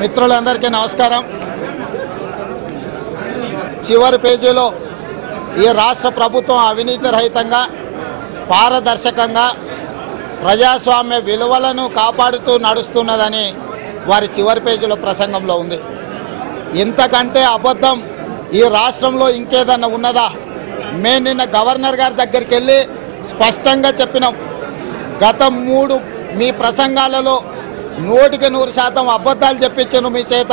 మిత్రులందరికీ నమస్కారం. చివరి పేజీలో ఈ రాష్ట్ర ప్రభుత్వం అవినీతి రహితంగా పారదర్శకంగా ప్రజాస్వామ్య విలువలను కాపాడుతూ నడుస్తున్నదని వారి చివరి పేజీలో ప్రసంగంలో ఉంది. ఇంతకంటే అబద్ధం ఈ రాష్ట్రంలో ఇంకేదన్నా ఉన్నదా? మేము నిన్న గవర్నర్ గారి దగ్గరికి వెళ్ళి స్పష్టంగా చెప్పినాం, గత 3 మీ ప్రసంగాలలో 100% అబద్ధాలు చెప్పించాను మీ చేత.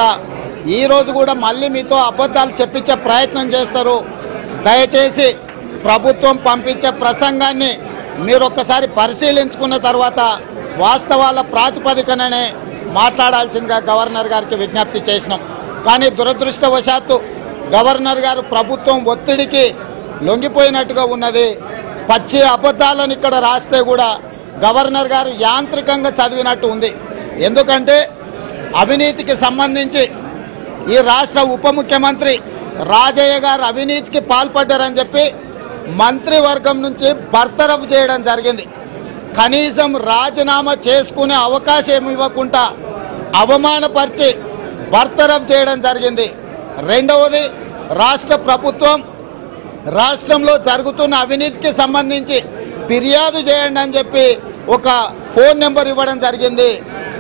ఈరోజు కూడా మళ్ళీ మీతో అబద్ధాలు చెప్పించే ప్రయత్నం చేస్తారు. దయచేసి ప్రభుత్వం పంపించే ప్రసంగాన్ని మీరు ఒక్కసారి పరిశీలించుకున్న తర్వాత వాస్తవాల ప్రాతిపదికననే మాట్లాడాల్సిందిగా గవర్నర్ గారికి విజ్ఞప్తి చేసినాం. కానీ దురదృష్టవశాత్తు గవర్నర్ గారు ప్రభుత్వం ఒత్తిడికి లొంగిపోయినట్టుగా ఉన్నది. పచ్చి అబద్ధాలను ఇక్కడ రాస్తే కూడా గవర్నర్ గారు యాంత్రికంగా చదివినట్టు ఉంది. ఎందుకంటే అవినీతికి సంబంధించి ఈ రాష్ట్ర ఉప ముఖ్యమంత్రి రాజయ్య గారు అవినీతికి పాల్పడ్డారని చెప్పి మంత్రివర్గం నుంచి బర్తరఫ్ చేయడం జరిగింది. కనీసం రాజీనామా చేసుకునే అవకాశం ఇవ్వకుండా అవమానపరిచి బర్తరఫ్ చేయడం జరిగింది. రెండవది, రాష్ట్ర ప్రభుత్వం రాష్ట్రంలో జరుగుతున్న అవినీతికి సంబంధించి ఫిర్యాదు చేయండి అని చెప్పి ఒక ఫోన్ నెంబర్ ఇవ్వడం జరిగింది,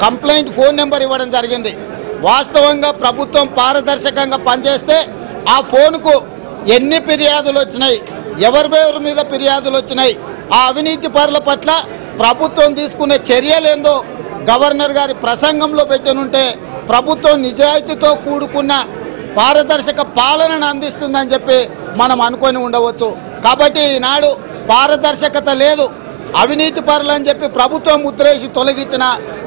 కంప్లైంట్ ఫోన్ నెంబర్ ఇవ్వడం జరిగింది. వాస్తవంగా ప్రభుత్వం పారదర్శకంగా పనిచేస్తే ఆ ఫోన్కు ఎన్ని ఫిర్యాదులు వచ్చినాయి, ఎవరి మీద ఫిర్యాదులు వచ్చినాయి, ఆ అవినీతి పరుల పట్ల ప్రభుత్వం తీసుకునే చర్యలేందో గవర్నర్ గారి ప్రసంగంలో పెట్టనుంటే ప్రభుత్వం నిజాయితీతో కూడుకున్న పారదర్శక పాలనను అందిస్తుందని చెప్పి మనం అనుకొని ఉండవచ్చు. కాబట్టి ఈనాడు పారదర్శకత లేదు, అవినీతి పరులు అని చెప్పి ప్రభుత్వం ముద్రేసి తొలగించిన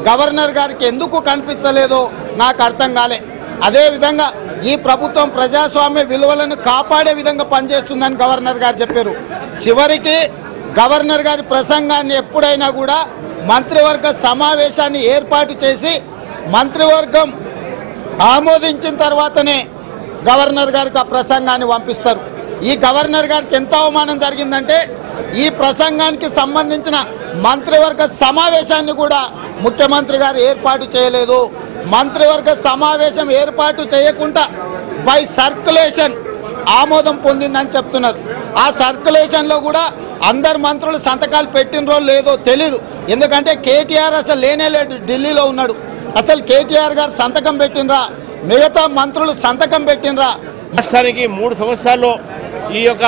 గవర్నర్ గారికి ఎందుకు కనిపించలేదో నాకు అర్థం కాలే. అదేవిధంగా ఈ ప్రభుత్వం ప్రజాస్వామ్య విలువలను కాపాడే విధంగా పనిచేస్తుందని గవర్నర్ గారు చెప్పారు. చివరికి గవర్నర్ గారి ప్రసంగాన్ని ఎప్పుడైనా కూడా మంత్రివర్గ సమావేశాన్ని ఏర్పాటు చేసి మంత్రివర్గం ఆమోదించిన తర్వాతనే గవర్నర్ గారికి ఆ ప్రసంగాన్ని పంపిస్తారు. ఈ గవర్నర్ గారికి ఎంత అవమానం జరిగిందంటే ఈ ప్రసంగానికి సంబంధించిన మంత్రివర్గ సమావేశాన్ని కూడా ముఖ్యమంత్రి గారు ఏర్పాటు చేయలేదు. మంత్రివర్గ సమావేశం ఏర్పాటు చేయకుండా బై సర్క్యులేషన్ ఆమోదం పొందిందని చెప్తున్నారు. ఆ సర్క్యులేషన్లో కూడా అందరు మంత్రులు సంతకాలు పెట్టినరో లేదో తెలీదు. ఎందుకంటే కేటీఆర్ అసలు లేనేలేడు, ఢిల్లీలో ఉన్నాడు. అసలు కేటీఆర్ గారు సంతకం పెట్టినరా, మిగతా మంత్రులు సంతకం పెట్టినరా? రాష్ట్రానికి 3 సంవత్సరాల్లో ఈ యొక్క